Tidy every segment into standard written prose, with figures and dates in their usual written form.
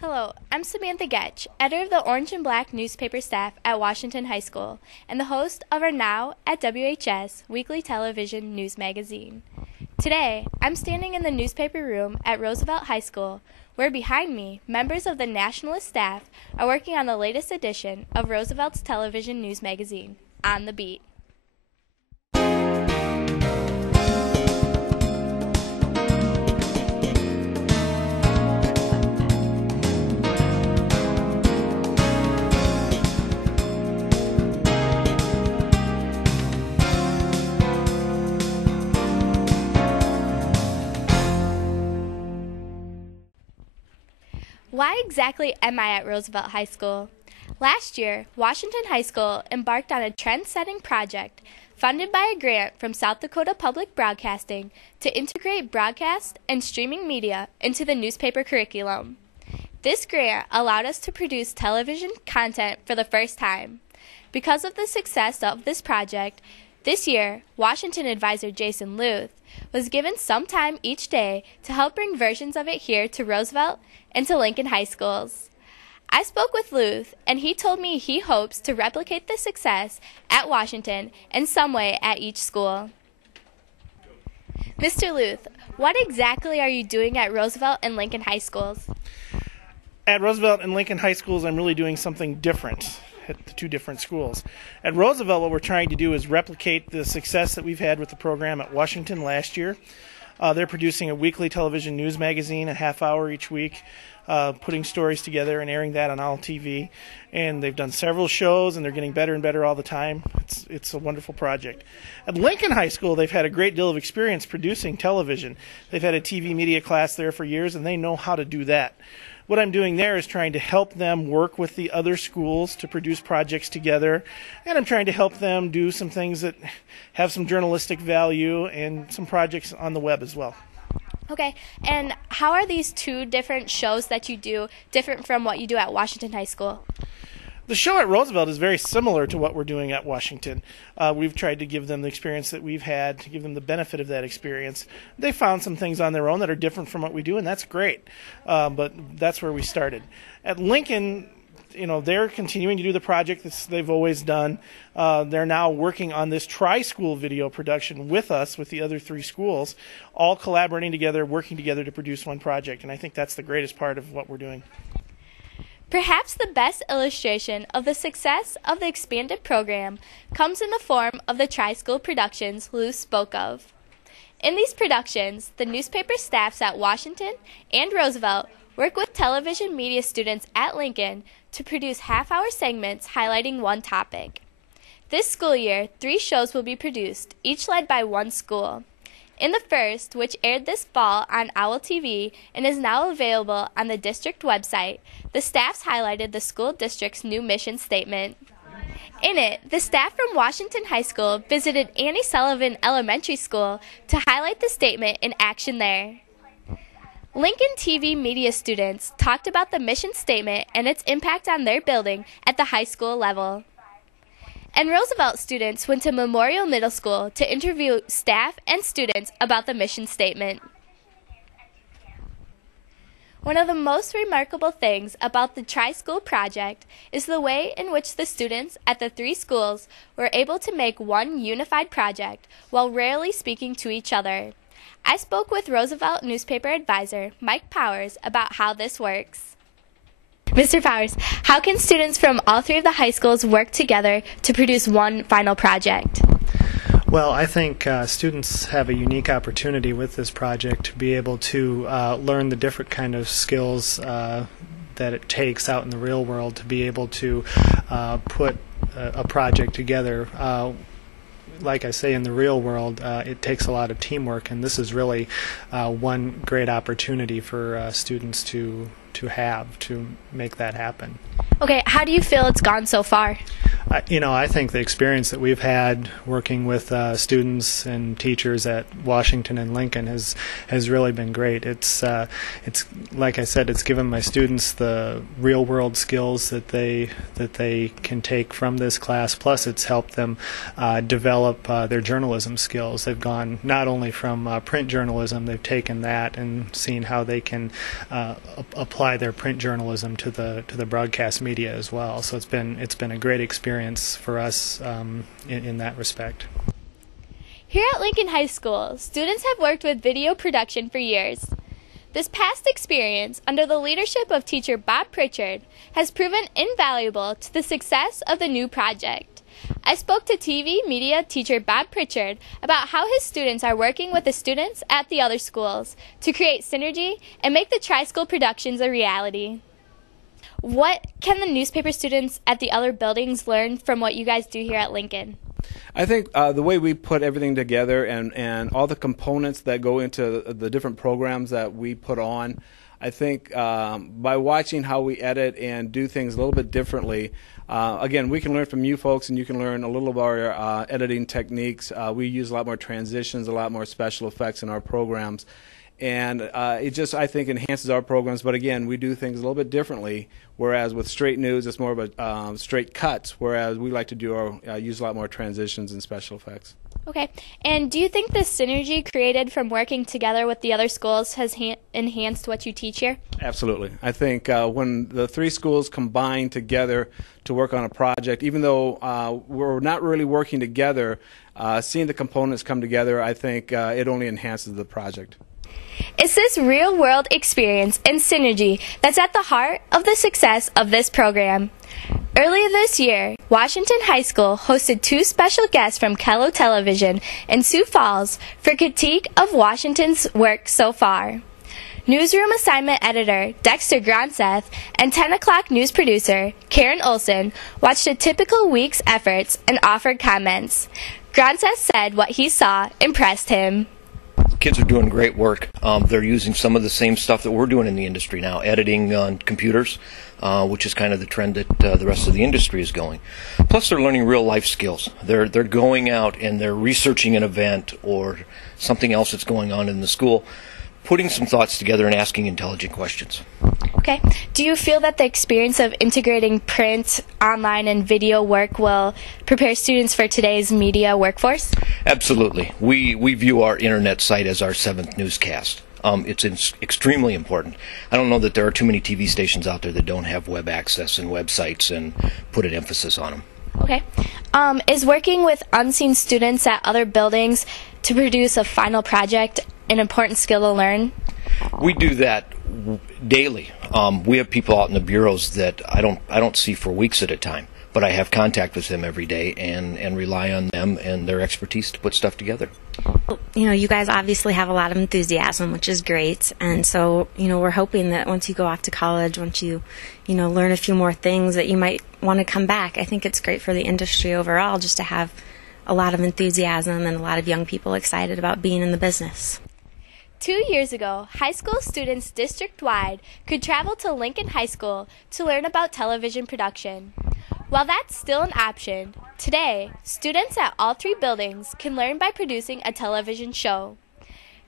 Hello, I'm Samantha Getch, editor of the Orange and Black newspaper staff at Washington High School, and the host of our Now at WHS weekly television news magazine. Today, I'm standing in the newspaper room at Roosevelt High School, where behind me, members of the nationalist staff are working on the latest edition of Roosevelt's television news magazine, On the Beat. Why exactly am I at Roosevelt High School? Last year, Washington High School embarked on a trend-setting project funded by a grant from South Dakota Public Broadcasting to integrate broadcast and streaming media into the newspaper curriculum. This grant allowed us to produce television content for the first time. Because of the success of this project, this year, Washington advisor Jason Louth was given some time each day to help bring versions of it here to Roosevelt and to Lincoln High Schools. I spoke with Louth, and he told me he hopes to replicate this success at Washington in some way at each school. Mr. Louth, what exactly are you doing at Roosevelt and Lincoln High Schools? At Roosevelt and Lincoln High Schools, I'm really doing something different at the two different schools. At Roosevelt, what we're trying to do is replicate the success that we've had with the program at Washington last year. They're producing a weekly television news magazine, a half hour each week, putting stories together and airing that on All TV. And they've done several shows, and they're getting better and better all the time. It's a wonderful project. At Lincoln High School, they've had a great deal of experience producing television. They've had a TV media class there for years, and they know how to do that. What I'm doing there is trying to help them work with the other schools to produce projects together, and I'm trying to help them do some things that have some journalistic value and some projects on the web as well. Okay, and how are these two different shows that you do different from what you do at Washington High School? The show at Roosevelt is very similar to what we're doing at Washington. We've tried to give them the experience that we've had, to give them the benefit of that experience. They found some things on their own that are different from what we do, and that's great. But that's where we started. At Lincoln, they're continuing to do the project that they've always done. They're now working on this tri-school video production with us, with the other three schools, all collaborating together, working together to produce one project. And I think that's the greatest part of what we're doing. Perhaps the best illustration of the success of the expanded program comes in the form of the Tricycle Productions Louth spoke of. In these productions, the newspaper staffs at Washington and Roosevelt work with television media students at Lincoln to produce half-hour segments highlighting one topic. This school year, 3 shows will be produced, each led by one school. In the first, which aired this fall on Owl TV and is now available on the district website, the staffs highlighted the school district's new mission statement. In it, the staff from Washington High School visited Annie Sullivan Elementary School to highlight the statement in action there. Lincoln TV media students talked about the mission statement and its impact on their building at the high school level. And Roosevelt students went to Memorial Middle School to interview staff and students about the mission statement. One of the most remarkable things about the Tri-School project is the way in which the students at the 3 schools were able to make one unified project while rarely speaking to each other. I spoke with Roosevelt newspaper advisor Mike Powers about how this works. Mr. Powers, how can students from all 3 of the high schools work together to produce one final project? Well, I think students have a unique opportunity with this project to be able to learn the different kind of skills that it takes out in the real world to be able to put a project together. Like I say, in the real world, it takes a lot of teamwork, and this is really one great opportunity for students to have to make that happen. Okay, how do you feel it's gone so far? I think the experience that we've had working with students and teachers at Washington and Lincoln has really been great. It's like I said, it's given my students the real world skills that they can take from this class. Plus, it's helped them develop their journalism skills. They've gone not only from print journalism, they've taken that and seen how they can apply their print journalism to the broadcast media as well. So it's been a great experience for us in that respect. Here at Lincoln High School, students have worked with video production for years. This past experience, under the leadership of teacher Bob Pritchard, has proven invaluable to the success of the new project. I spoke to TV media teacher Bob Pritchard about how his students are working with the students at the other schools to create synergy and make the Tricycle Productions a reality. What can the newspaper students at the other buildings learn from what you guys do here at Lincoln? I think the way we put everything together and all the components that go into the different programs that we put on, I think by watching how we edit and do things a little bit differently, again, we can learn from you folks, and you can learn a little of our editing techniques. We use a lot more transitions, a lot more special effects in our programs. And it just, I think, enhances our programs. But again, we do things a little bit differently. Whereas with straight news, it's more of a straight cuts. Whereas we like to do use a lot more transitions and special effects. Okay. And do you think the synergy created from working together with the other schools has enhanced what you teach here? Absolutely. I think when the three schools combine together to work on a project, even though we're not really working together, seeing the components come together, I think it only enhances the project. It's this real-world experience and synergy that's at the heart of the success of this program. Earlier this year, Washington High School hosted two special guests from Kello Television in Sioux Falls for critique of Washington's work so far. Newsroom assignment editor Dexter Gronseth and 10 o'clock news producer Karen Olson watched a typical week's efforts and offered comments. Gronseth said what he saw impressed him. Kids are doing great work. They're using some of the same stuff that we're doing in the industry now, editing on computers, which is kind of the trend that the rest of the industry is going. Plus, they're learning real life skills. They're going out and they're researching an event or something else that's going on in the school, putting some thoughts together and asking intelligent questions. Okay. Do you feel that the experience of integrating print, online, and video work will prepare students for today's media workforce? Absolutely. We view our internet site as our seventh newscast. It's extremely important. I don't know that there are too many TV stations out there that don't have web access and websites and put an emphasis on them. Okay. Is working with unseen students at other buildings to produce a final project an important skill to learn? We do that daily. We have people out in the bureaus that I don't see for weeks at a time, but I have contact with them every day and rely on them and their expertise to put stuff together. You guys obviously have a lot of enthusiasm, which is great, and so we're hoping that once you go off to college, once you learn a few more things, that you might want to come back. I think it's great for the industry overall just to have a lot of enthusiasm and a lot of young people excited about being in the business. 2 years ago, high school students district-wide could travel to Lincoln High School to learn about television production. While that's still an option, today, students at all three buildings can learn by producing a television show.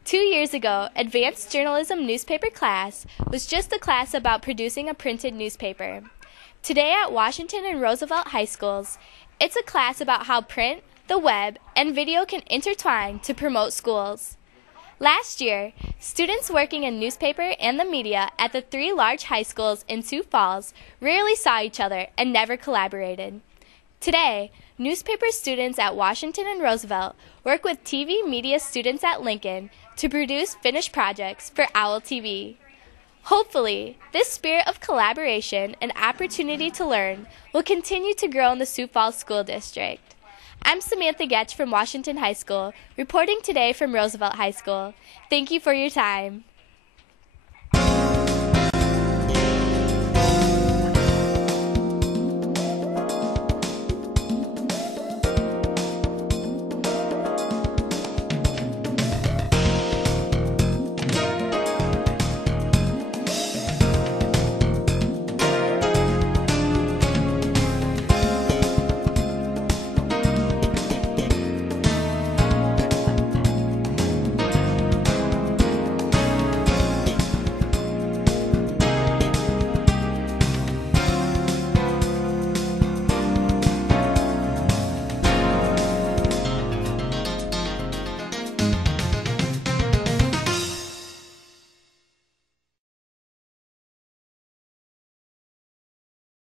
2 years ago, Advanced Journalism newspaper class was just a class about producing a printed newspaper. Today at Washington and Roosevelt high schools, it's a class about how print, the web, and video can intertwine to promote schools. Last year, students working in newspaper and the media at the three large high schools in Sioux Falls rarely saw each other and never collaborated. Today, newspaper students at Washington and Roosevelt work with TV media students at Lincoln to produce finished projects for OWL TV. Hopefully, this spirit of collaboration and opportunity to learn will continue to grow in the Sioux Falls School District. I'm Samantha Getch from Washington High School, reporting today from Roosevelt High School. Thank you for your time.